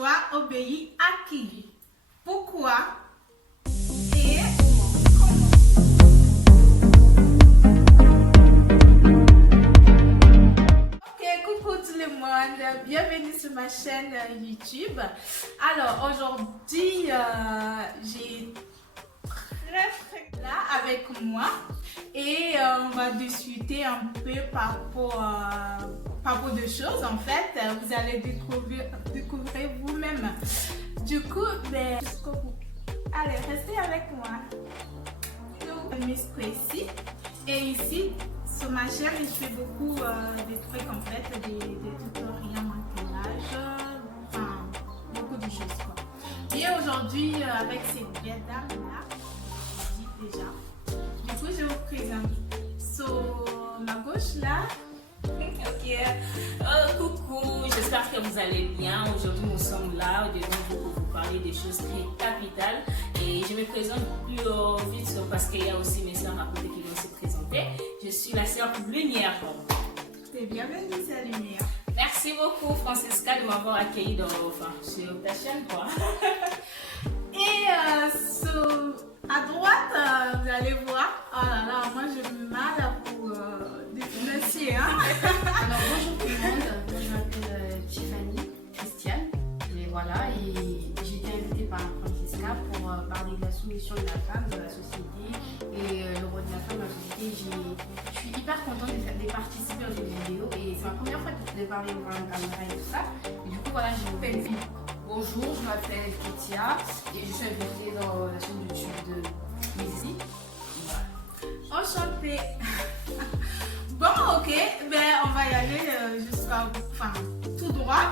doit obéir à qui? Pourquoi? Et ok, coucou tout le monde, bienvenue sur ma chaîne YouTube. Alors aujourd'hui, j'ai très là avec moi et on va discuter un peu par rapport de choses. En fait, vous allez découvrir vous-même. Du coup, jusqu'au bout. Allez, restez avec moi. Miss Tracy. Et ici, sur ma chaîne, je fais beaucoup de trucs en fait, des tutoriels maquillage, enfin, beaucoup de choses quoi. Et aujourd'hui, avec ces belles dames-là, je dis déjà. Du coup, je vous présente. Sur ma gauche là. Ok, coucou, j'espère que vous allez bien. Aujourd'hui nous sommes là pour vous parler des choses très capitales et je me présente plus vite parce qu'il y a aussi mes soeurs à côté qui vont se présenter. Je suis la sœur Lumière. T'es bienvenue, c'est Lumière. Merci beaucoup Francisca de m'avoir accueilli sur ta chaîne quoi. Et à droite, vous allez voir, oh là là, moi je me marre pour définir. Alors bonjour tout le monde, moi je m'appelle Tiffany Christiane et voilà, et j'ai été invitée par Francisca pour parler de la soumission de la femme dans la société et le rôle de la femme dans la société. Je suis hyper contente de participer à cette vidéo et c'est ma première fois de parler devant la caméra et tout ça. Et du coup voilà, j'ai une belle vie. Bonjour, je m'appelle Ketia et je suis invitée dans la chaîne YouTube de Missy. Enchantée. Bon, ok, on va y aller tout droit.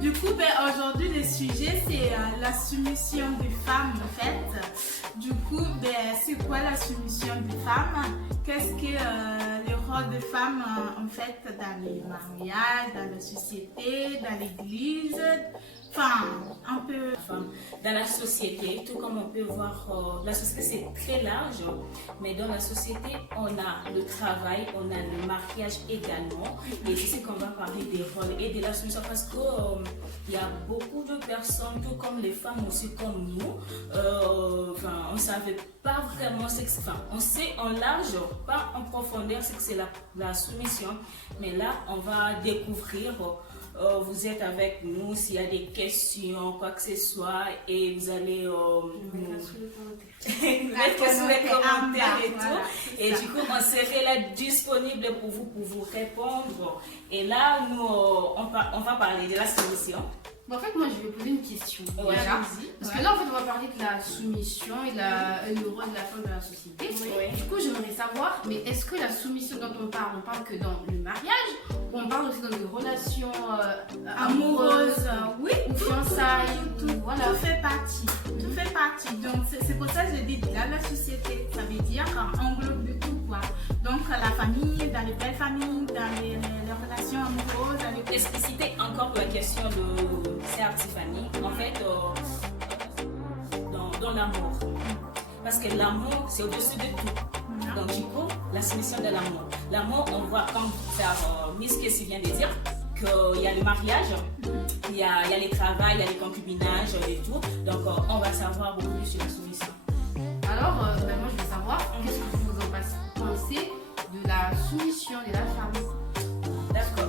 Du coup, aujourd'hui, le sujet, c'est la soumission des femmes, en fait. Du coup, c'est quoi la soumission des femmes? Qu'est-ce que le rôle des femmes, en fait, dans les mariages, dans la société, dans l'église? Enfin, un peu. Dans la société, tout comme on peut voir, la société c'est très large, mais dans la société, on a le travail, on a le mariage également. Et c'est ce qu'on va parler des rôles et de la soumission parce que il y a beaucoup de personnes, tout comme les femmes aussi comme nous, on ne savait pas vraiment ce que c'est. On sait en large, pas en profondeur ce que c'est la soumission, mais là, on va découvrir. Vous êtes avec nous s'il y a des questions, quoi que ce soit, et vous allez mettre sous les commentaires et tout. Voilà, et du coup, on serait là disponible pour vous répondre. Et là, nous, on va parler de la soumission. Bon, en fait, moi, je vais poser une question. Ouais, déjà. Parce que là, en fait, on va parler de la soumission et le rôle de la femme dans la société. Oui. Du coup, j'aimerais savoir, mais est-ce que la soumission dont on parle que dans le mariage, ou on parle aussi dans des relations amoureuses, oui, ou fiançailles, voilà. Tout fait partie. Tout fait partie. Donc, c'est pour ça que je dis là, la société, ça veut dire qu'on englobe de tout, quoi. Donc, la famille, dans les belles familles, dans les relations amoureuses, dans les... Expliciter encore la question de Sœur Tiffany, en fait, dans l'amour. Parce que l'amour, c'est au-dessus de tout. Donc, du coup, la soumission de l'amour. L'amour, on voit, comme Miss Kessie vient de dire, qu'il y a le mariage, il y a les travails, il y a les concubinages et tout. Donc, on va savoir beaucoup plus sur la soumission. Alors, moi, je veux savoir, qu'est-ce que vous en pensez de la soumission de la femme? D'accord.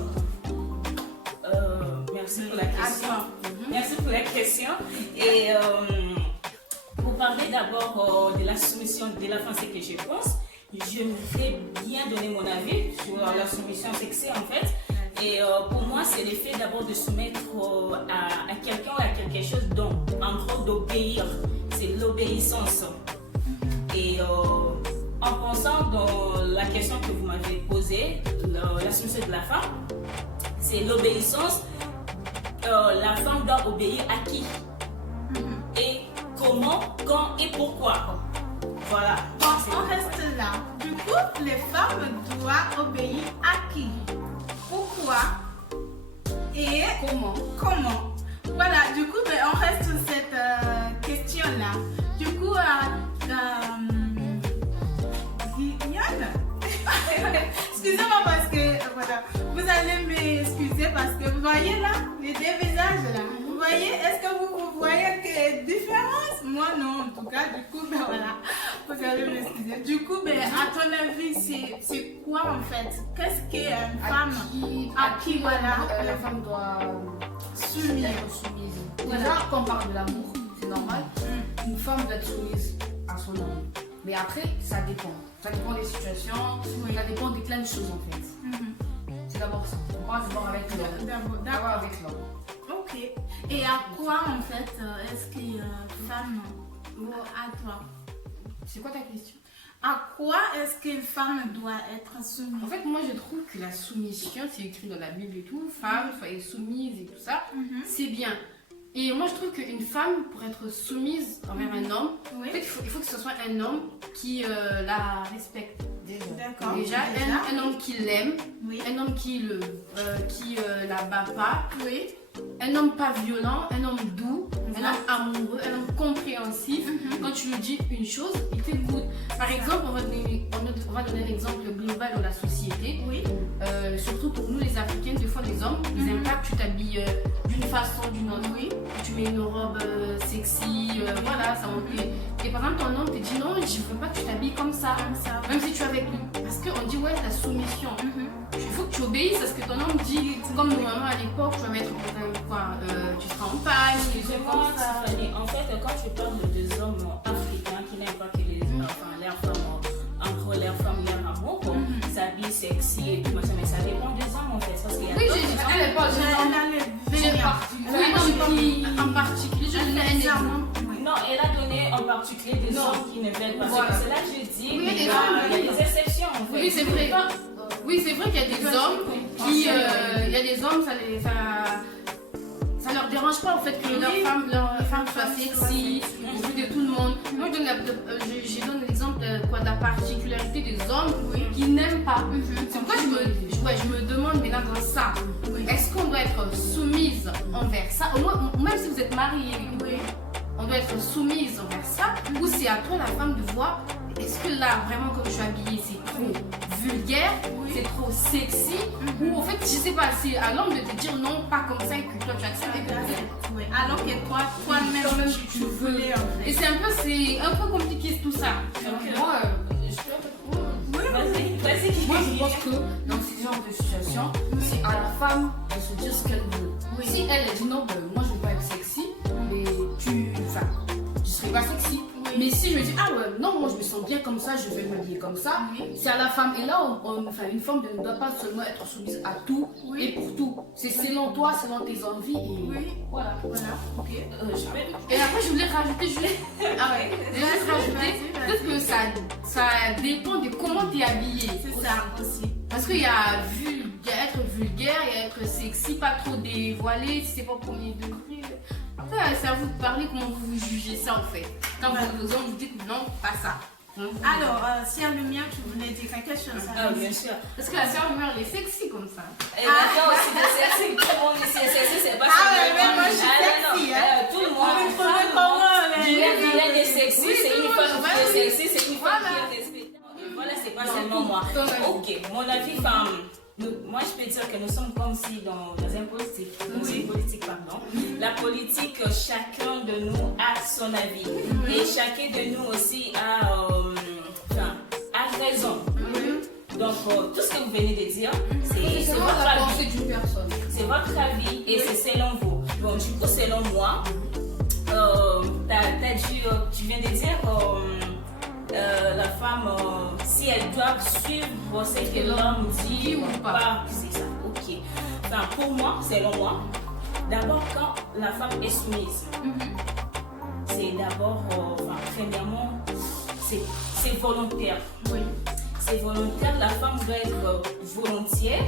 Merci pour la question. Merci pour la question. Et pour parler d'abord de la soumission de la femme, c'est que je pense, je vais bien donner mon avis sur la soumission, c'est que c'est en fait. Et pour moi, c'est le fait d'abord de soumettre à quelqu'un ou à quelque chose, donc en gros d'obéir. C'est l'obéissance. Et en pensant dans la question que vous m'avez posée, la soumission de la femme, c'est l'obéissance. La femme doit obéir à qui? Et comment, quand et pourquoi? Voilà. On reste là. Du coup, les femmes doivent obéir à qui? Pourquoi? Et Comment? Voilà, du coup, on reste sur cette question-là. Du coup, Guyane, excusez-moi parce que, voilà, vous allez m'excuser parce que vous voyez là, les deux visages là, vous voyez, est-ce non, en tout cas, du coup, ben voilà, vous allez me excuser. Du coup, ben, à ton avis, c'est quoi en fait? Qu'est-ce qu'une femme à qui voilà, la femme doit soumise? être soumise. Voilà. Déjà, quand on parle de l'amour, c'est normal. Une femme doit être soumise à son homme. Mais après, ça dépend. Ça dépend des situations, ça dépend de plein de choses en fait. C'est d'abord ça. On parle d'abord avec l'homme. D'abord avec l'homme. Ok. Et à quoi en fait est-ce qu'une femme, à toi, C'est quoi ta question? à quoi est-ce qu'une femme doit être soumise? En fait, moi je trouve que la soumission, c'est écrit dans la Bible et tout, femme, soyez soumise et tout ça, c'est bien. Et moi je trouve qu'une femme, pour être soumise envers un homme, en fait, il faut que ce soit un homme qui la respecte. D'accord. Déjà, un homme qui l'aime, un homme qui la bat pas, un homme pas violent, un homme doux, un homme amoureux, un homme compréhensif. Quand tu lui dis une chose, il t'écoute. Par exemple, on va donner un exemple global de la société. Surtout pour nous les Africains, des fois les hommes, ils n'aiment pas que tu t'habilles d'une façon ou d'une autre. Tu mets une robe sexy, voilà, ça monte. Et par exemple, ton homme te dit non, je veux pas que tu t'habilles comme ça. Même si tu es avec lui. Parce qu'on dit ouais, la soumission. Il faut que tu obéisses à ce que ton homme dit. Comme nos mamans à l'époque, tu vas mettre quoi, tu seras en panne. Excusez-moi, Tiffany. En fait, quand tu parles de deux hommes africains qui n'aiment pas que leurs femmes, entre leurs femmes, leur amour, s'habillent sexy et tout, machin, mais ça dépend des hommes en fait. Parce qu'il y a Oui, elle n'est pas en particulier, je donne un exemple. Non, elle a donné en particulier des hommes qui ne veulent pas. Voilà. C'est là que je dis, Oui, il y a des exceptions en fait. Oui, c'est vrai. Oui, c'est vrai qu'il y a des hommes qui, il y a des hommes, ça leur dérange pas en fait que leur femme soit sexy au vu de tout le monde. Moi, je donne l'exemple de la particularité des hommes qui n'aiment pas. C'est pourquoi je me demande maintenant dans ça. Est-ce qu'on doit être soumise envers ça? Même si vous êtes marié, on doit être soumise envers ça, ou c'est à toi la femme de voir, est-ce que là vraiment comme je suis habillée c'est trop vulgaire, c'est trop sexy, ou en fait je sais pas, c'est à l'homme de te dire non, pas comme ça et que toi tu acceptes et que alors que toi-même tu voulais en fait. et c'est un peu compliqué tout ça. Moi, je pense que dans ce genre de situation, c'est à la femme de se dire ce qu'elle veut. Si elle dit non, moi je veux pas être sexy, mais je serai pas sexy. Mais si je me dis ah ouais, non, moi je me sens bien comme ça, je vais m'habiller comme ça, c'est à la femme. Et là, une femme ne doit pas seulement être soumise à tout et pour tout. C'est selon toi, selon tes envies. Et voilà. Ok. Et après, je voulais rajouter peut-être que ça dépend de comment tu es habillée. C'est ça aussi. Parce qu'il y a être vulgaire, il y a être sexy, pas trop dévoilé, si c'est pas au premier degré. Après, c'est à vous de parler comment vous jugez ça en fait. Quand vous vous dites non, pas ça. Alors, Sœur Lumière, tu voulais dire quelque chose? Ah, bien sûr. Parce que la Sœur Lumière, elle est sexy comme ça. Et maintenant aussi, c'est tout le monde ici est sexy, c'est pas moi je suis sexy. Tout le monde. Vilaine est sexy, c'est une femme qui est sexy, c'est une femme qui est respectable. Voilà, c'est pas seulement moi. Ok, mon avis, moi je peux dire que nous sommes comme si dans un politique, La politique, chacun de nous a son avis. Et chacun de nous aussi a raison. Donc tout ce que vous venez de dire, c'est votre avis. D'une personne. C'est votre avis et c'est selon vous. Bon, du coup, selon moi, tu viens de dire la femme, si elle doit suivre ce que l'homme dit ou pas, c'est ça, ok. Enfin, pour moi, selon moi, d'abord quand la femme est soumise, c'est d'abord, premièrement, c'est volontaire. C'est volontaire, la femme doit être volontiers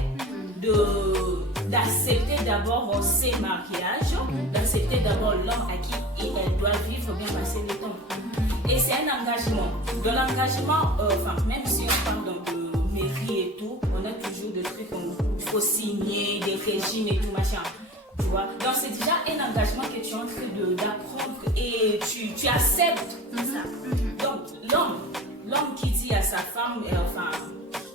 d'accepter d'abord ses mariages, d'accepter d'abord l'homme à qui elle doit vivre, bien passer le temps. Et c'est un engagement. Dans l'engagement, même si on parle de mairie et tout, on a toujours des trucs qu'il faut signer, des régimes et tout machin. Tu vois? Donc c'est déjà un engagement que tu es en train d'apprendre et tu acceptes ça. Donc l'homme qui dit à sa femme,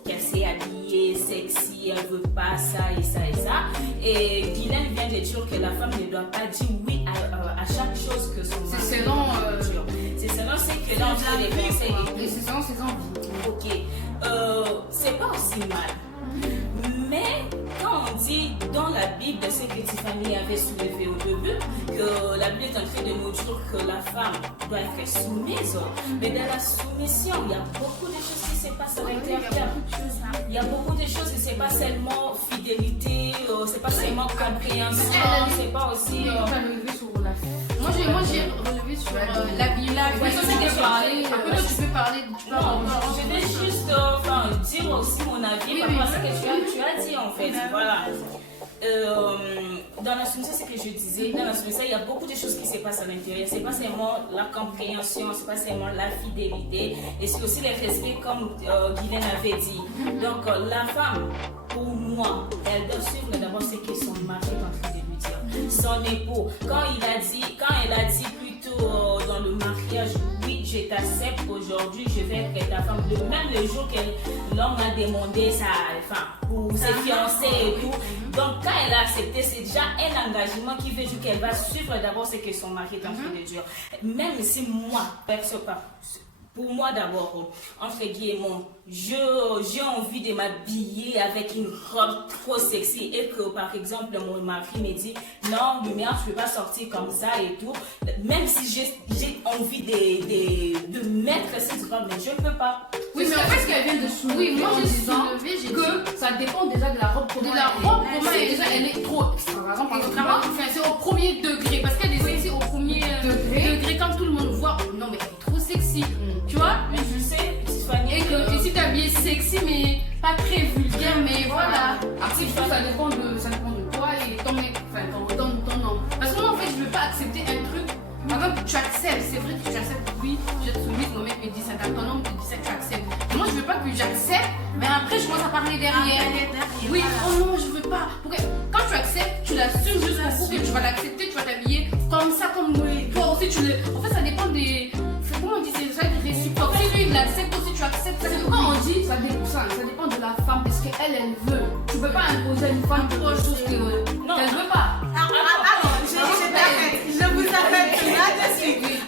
qu'elle s'est habillée, sexy, elle veut pas ça et ça et ça. Et Guylaine vient de dire que la femme ne doit pas dire oui à chaque chose que son mari C'est selon sait que là, on fait des conseils. Et c'est ça, c'est envies. Ok, c'est pas aussi mal. Mais quand on dit dans la Bible, ce que Tiffany avait soulevé au début, que la Bible est en train de nous dire que la femme doit être soumise, mais dans la soumission, il y a beaucoup de choses qui se passent à l'intérieur. Il y a beaucoup de choses, et c'est pas seulement fidélité, c'est pas seulement compréhension, c'est pas aussi. Moi j'ai relevé sur la Bible. Ouais, c'est ça que je parlais. Après, tu peux parler. Non, je vais juste dire aussi mon avis par rapport à ce que tu as dit en fait. Voilà. Dans la soumission, c'est ce que je disais, dans la soumission, il y a beaucoup de choses qui se passent à l'intérieur. C'est pas seulement la compréhension, c'est pas seulement la fidélité, et c'est aussi le respect, comme Guylaine avait dit. Donc, la femme, pour moi, elle doit suivre d'abord ce que son mari est en train de lui dire. Son époux, quand elle a dit plutôt dans le mariage, oui, je t'accepte aujourd'hui, je vais être ta femme. Même le jour que l'homme a demandé pour ses fiancés et tout. Donc, quand elle a accepté, c'est déjà un engagement qui veut dire qu'elle va suivre d'abord ce que son mari est en train de dire. Même si moi, perso pas. Pour moi d'abord, entre guillemets, j'ai envie de m'habiller avec une robe trop sexy et que par exemple mon mari me dit non, Lumière, tu ne peux pas sortir comme ça et tout. Même si j'ai envie de mettre cette robe, mais je ne peux pas. Oui, mais en fait, ce qu'elle vient de soulever, oui, moi j'ai soulevé que ça dépend déjà de la robe. De la robe, pour moi, elle est trop extravagante. C'est au premier degré. Parce qu'elle est sexy au premier degré quand tout le monde voit. Non, mais elle est trop sexy. Tu vois? Mais je sais, Tiffany. Et si t'es habillée sexy, mais pas très vulgaire, mais voilà. Après, ça dépend de toi et ton mec, ton homme. Parce que moi, en fait, je veux pas accepter un truc. Par exemple, tu acceptes, c'est vrai que tu acceptes, oui, je te soumise, mon mec me dit ça, ton homme te dit ça, tu acceptes. Et moi, je veux pas que j'accepte, mais après, je commence à parler derrière. Oui, oh non, je veux pas. Quand tu acceptes, tu l'assumes jusqu'au bout que tu vas l'accepter, tu vas t'habiller comme ça, comme toi aussi, tu le. En fait, ça dépend des. Comment on dit, c'est ça qui réciproque. Si lui il l'accepte aussi, tu acceptes. C'est pourquoi on dit ça dépend de la femme, parce qu'elle veut. Tu peux pas imposer à une femme quelque chose qu'elle veut pas. Alors, je vous arrête là de suite.